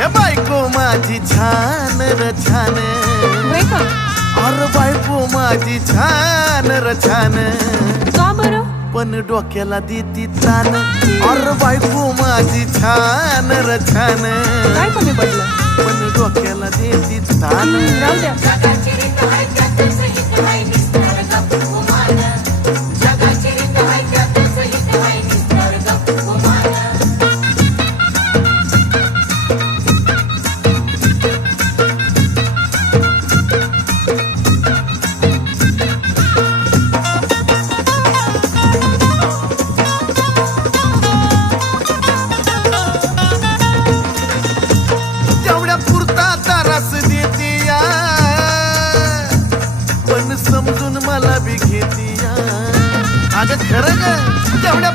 हे बायको माझी छान र छान, होय का? अरे बायको माझी छान र छान, का बरं? पण डोक्याला देती तान. अरे बायको माझी छान र छान, काय कमी पडलं? पण डोक्याला देती तान. राहू द्या. तेवढ्या पुरता तारास देती या, पण समजून मला बी घेती या. अगं खरं ग, तेवढ्या